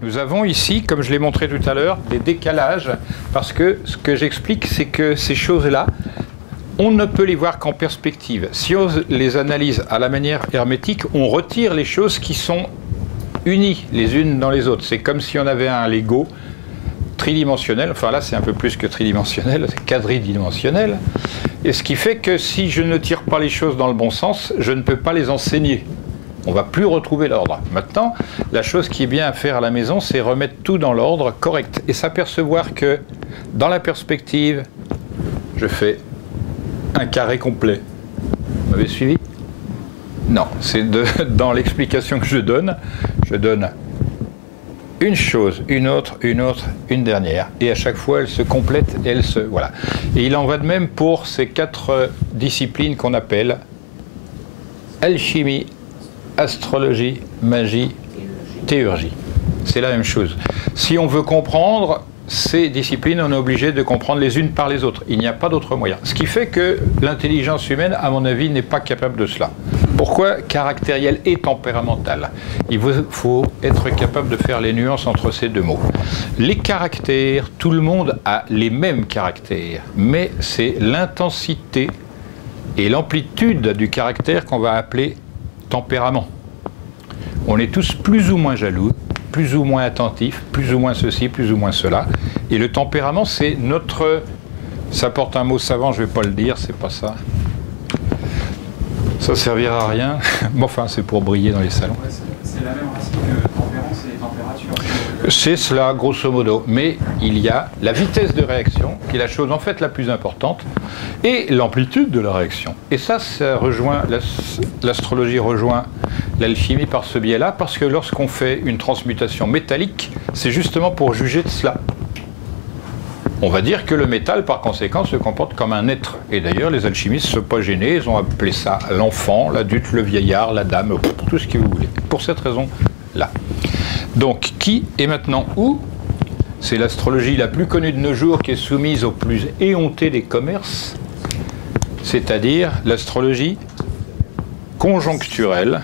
Nous avons ici, comme je l'ai montré tout à l'heure, des décalages, parce que ce que j'explique, c'est que ces choses-là, on ne peut les voir qu'en perspective. Si on les analyse à la manière hermétique, on retire les choses qui sont unies les unes dans les autres. C'est comme si on avait un Lego tridimensionnel, enfin là c'est un peu plus que tridimensionnel, c'est quadridimensionnel, et ce qui fait que si je ne tire pas les choses dans le bon sens, je ne peux pas les enseigner. On ne va plus retrouver l'ordre. Maintenant, la chose qui est bien à faire à la maison, c'est remettre tout dans l'ordre correct et s'apercevoir que dans la perspective, je fais un carré complet. Vous m'avez suivi? Non, c'est dans l'explication que je donne une chose, une autre, une dernière. Et à chaque fois, elle se complète et elle se... Voilà. Et il en va de même pour ces 4 disciplines qu'on appelle alchimie, astrologie, magie, théurgie. C'est la même chose. Si on veut comprendre ces disciplines, on est obligé de comprendre les unes par les autres. Il n'y a pas d'autre moyen. Ce qui fait que l'intelligence humaine, à mon avis, n'est pas capable de cela. Pourquoi caractériel et tempéramental? Il faut être capable de faire les nuances entre ces deux mots. Les caractères, tout le monde a les mêmes caractères, mais c'est l'intensité et l'amplitude du caractère qu'on va appeler tempérament. On est tous plus ou moins jaloux, plus ou moins attentifs, plus ou moins ceci, plus ou moins cela. Et le tempérament, c'est notre... Ça porte un mot savant, je ne vais pas le dire, c'est pas ça. Ça servira à rien. Bon, enfin, c'est pour briller dans les salons. Ouais, c'est la même racine que tempérance et température. C'est cela, grosso modo. Mais il y a la vitesse de réaction, qui est la chose en fait la plus importante, et l'amplitude de la réaction. Et ça rejoint, l'astrologie rejoint l'alchimie par ce biais-là, parce que lorsqu'on fait une transmutation métallique, c'est justement pour juger de cela. On va dire que le métal, par conséquent, se comporte comme un être. Et d'ailleurs, les alchimistes ne sont pas gênés, ils ont appelé ça l'enfant, l'adulte, le vieillard, la dame, tout ce que vous voulez. Pour cette raison-là. Donc, qui est maintenant où? C'est l'astrologie la plus connue de nos jours qui est soumise au plus éhonté des commerces, c'est-à-dire l'astrologie conjoncturelle.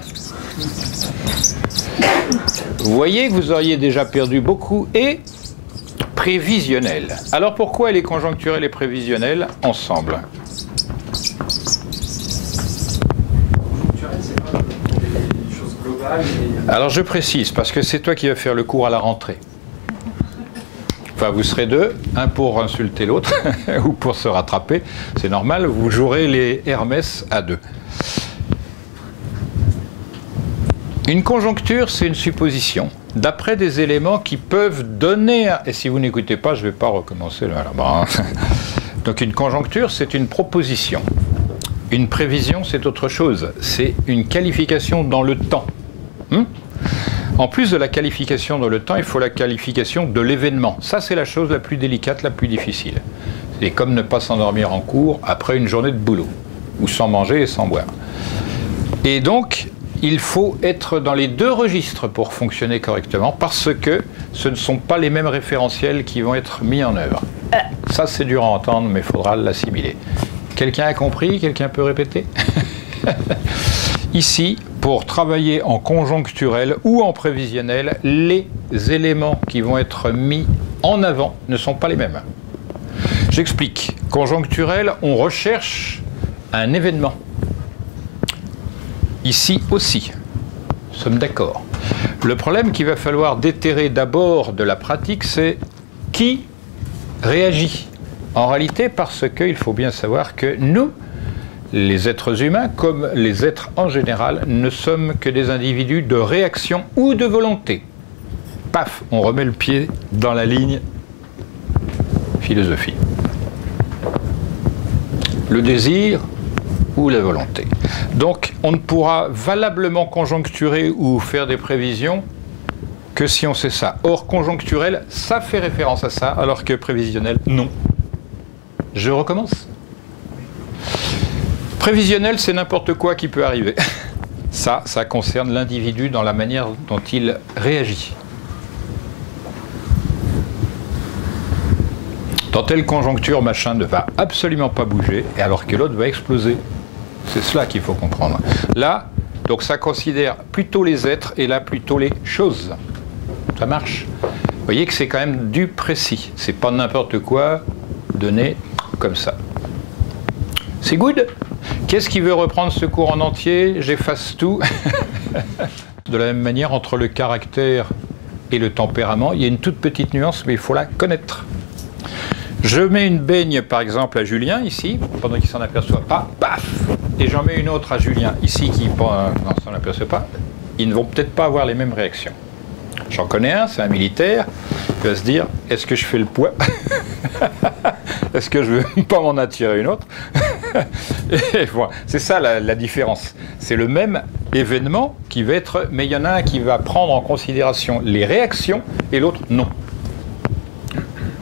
Vous voyez que vous auriez déjà perdu beaucoup et prévisionnelle. Alors pourquoi elle est conjoncturelle et prévisionnelle ensemble? Conjoncturelle, c'est pas des choses globales. Alors je précise, parce que c'est toi qui vas faire le cours à la rentrée. Enfin, vous serez deux, un pour insulter l'autre, ou pour se rattraper. C'est normal, vous jouerez les Hermès à deux. Une conjoncture, c'est une supposition, d'après des éléments qui peuvent donner... Et si vous n'écoutez pas, je ne vais pas recommencer là-bas. Donc une conjoncture, c'est une proposition. Une prévision, c'est autre chose. C'est une qualification dans le temps. En plus de la qualification dans le temps, il faut la qualification de l'événement. Ça, c'est la chose la plus délicate, la plus difficile. C'est comme ne pas s'endormir en cours après une journée de boulot, ou sans manger et sans boire. Et donc, il faut être dans les deux registres pour fonctionner correctement, parce que ce ne sont pas les mêmes référentiels qui vont être mis en œuvre. Ça, c'est dur à entendre, mais il faudra l'assimiler. Quelqu'un a compris? Quelqu'un peut répéter? Ici, pour travailler en conjoncturel ou en prévisionnel, les éléments qui vont être mis en avant ne sont pas les mêmes. J'explique. Conjoncturel, on recherche un événement. Ici aussi, nous sommes d'accord. Le problème qu'il va falloir déterrer d'abord de la pratique, c'est qui réagit. En réalité, parce qu'il faut bien savoir que nous, les êtres humains, comme les êtres en général, ne sommes que des individus de réaction ou de volonté. Paf, on remet le pied dans la ligne philosophie. Le désir ou la volonté. Donc, on ne pourra valablement conjoncturer ou faire des prévisions que si on sait ça. Or, conjoncturel, ça fait référence à ça, alors que prévisionnel, non. Je recommence. Prévisionnel, c'est n'importe quoi qui peut arriver. Ça concerne l'individu dans la manière dont il réagit. Dans telle conjoncture, machin ne va absolument pas bouger, alors que l'autre va exploser. C'est cela qu'il faut comprendre. Là, donc ça considère plutôt les êtres, et là plutôt les choses. Ça marche. Vous voyez que c'est quand même du précis. C'est pas n'importe quoi donné comme ça. C'est good. Qu'est-ce qui veut reprendre ce cours en entier? J'efface tout. De la même manière, entre le caractère et le tempérament, il y a une toute petite nuance, mais il faut la connaître. Je mets une baigne, par exemple, à Julien, ici, pendant qu'il ne s'en aperçoit pas, paf! Et j'en mets une autre à Julien, ici, qui ne s'en aperçoit pas. Ils ne vont peut-être pas avoir les mêmes réactions. J'en connais un, c'est un militaire, qui va se dire, est-ce que je fais le poids? Est-ce que je ne veux pas m'en attirer une autre? Et voilà, c'est ça la différence. C'est le même événement qui va être, mais il y en a un qui va prendre en considération les réactions et l'autre non.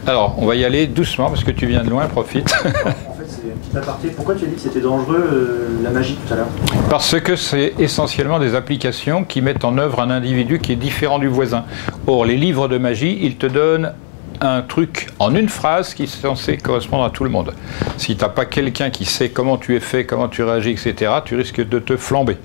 Alors, on va y aller doucement parce que tu viens de loin, profite. En fait, c'est un petit aparté. Pourquoi tu as dit que c'était dangereux la magie tout à l'heure? Parce que c'est essentiellement des applications qui mettent en œuvre un individu qui est différent du voisin. Or, les livres de magie, ils te donnent un truc en une phrase qui est censé correspondre à tout le monde. Si tu n'as pas quelqu'un qui sait comment tu es fait, comment tu réagis, etc., tu risques de te flamber.